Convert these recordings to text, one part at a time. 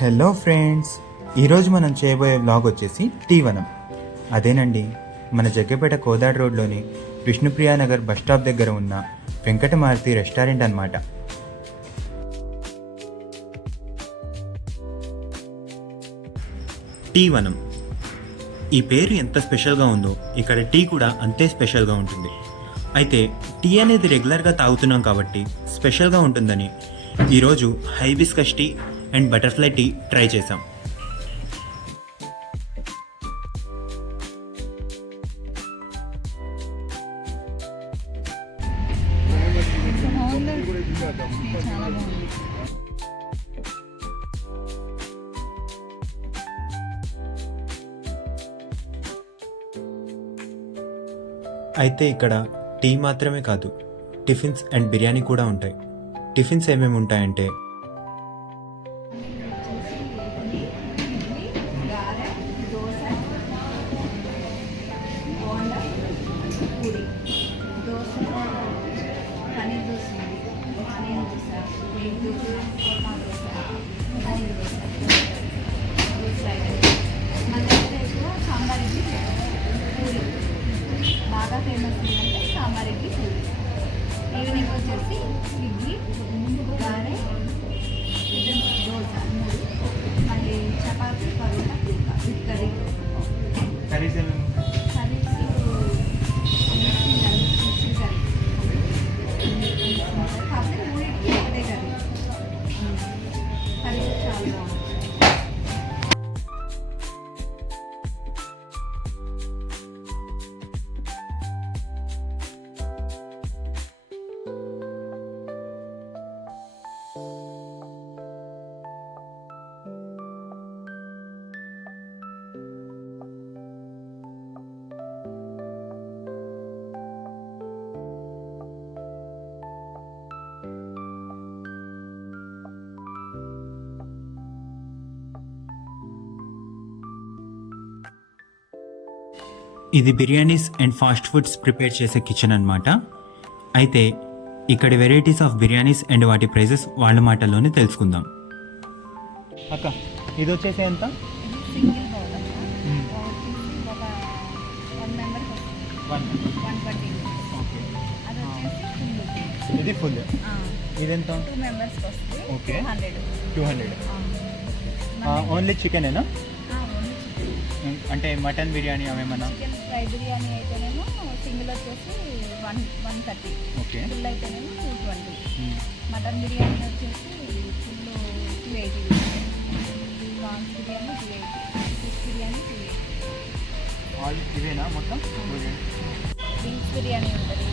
Hello friends, ఈరోజు మనం చేయబోయే వ్లాగ్ వచ్చేసి టీవనం. అదేనండి, మన జగ్గపేట కోదాడ రోడ్లోని విష్ణుప్రియా నగర్ బస్ స్టాప్ దగ్గర ఉన్న వెంకటమారుతి రెస్టారెంట్ అన్నమాట. టీవనం ఈ పేరు ఎంత స్పెషల్గా ఉందో ఇక్కడ టీ కూడా అంతే స్పెషల్గా ఉంటుంది. అయితే టీ అనేది రెగ్యులర్గా తాగుతున్నాం కాబట్టి స్పెషల్గా ఉంటుందని ఈరోజు hibiscus tea and butterfly tea try చేసాం. అయితే ఇక్కడ టీ మాత్రమే కాదు, టిఫిన్స్ అండ్ బిర్యానీ కూడా ఉంటాయి. టిఫిన్స్ ఏమేమి ఉంటాయంటే బాగా ఫేమస్ ఏంటంటే సాంబార్ ఇడ్లీ పూరి. ఈవినింగ్ వచ్చేసి ఇడ్లీ గారె దోశ మళ్ళీ chapati parotta with curry. Curries mixed curry కాకపోతే మూడింటికి ఒకటే కర్రీ. కర్రీ చాలా బాగుంటుంది. ఇది biryanis and fast foods prepare చేసే కిచెన్ అన్నమాట. అయితే ఇక్కడి వెరైటీస్ ఆఫ్ బిర్యానీస్ అండ్ వాటి ప్రైజెస్ వాళ్ళ మాటల్లోనే తెలుసుకుందాం. అక్క, ఇది వచ్చేసి ఎంత? సింగిల్ బౌల్ వచ్చేసి ఒక 1 మెంబర్కి వస్తుంది 120. ఓకే, అది వచ్చేసి ఇది ఫుల్. ఇది ఎంత? 2 మెంబర్స్కి వస్తుంది. ఓకే, 200. ఓన్లీ చికెనేనా? Only chicken. అంటే మటన్ బిర్యానీ అవేమన్నా? చికెన్ ఫ్రై బిర్యానీ అయితేనేమో సింగిల్ వచ్చేసి 130. ఓకే, ఫుల్ అయితేనేమో 220. మటన్ బిర్యానీ వచ్చేసి full 280. Prawns biryani 280. Fish biryani 280. All ఇవేనా మొత్తం? బీఫ్ బిర్యానీ ఉంటుంది,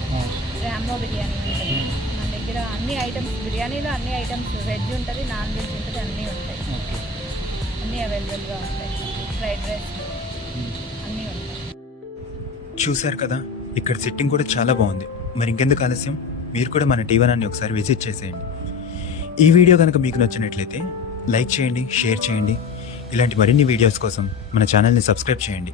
రాంబో బిర్యానీ ఉంటుంది. మన దగ్గర అన్ని ఐటమ్స్, బిర్యానీలో అన్ని ఐటమ్స్, వెజ్ ఉంటుంది, నాన్ వెజ్ ఉంటుంది, అన్నీ ఉంటాయి. అన్నీ అవైలబుల్గా ఉంటాయి. ఫ్రైడ్ రైస్ అన్నీ ఉంటాయి. చూశారు కదా, ఇక్కడ సిట్టింగ్ కూడా చాలా బాగుంది. మరి ఇంకెందుకు ఆలస్యం, మీరు కూడా మన టీవనాన్ని ఒకసారి విజిట్ చేసేయండి. ఈ వీడియో కనుక మీకు నచ్చినట్లయితే లైక్ చేయండి, షేర్ చేయండి. ఇలాంటి మరిన్ని వీడియోస్ కోసం మన ఛానల్ని సబ్స్క్రైబ్ చేయండి.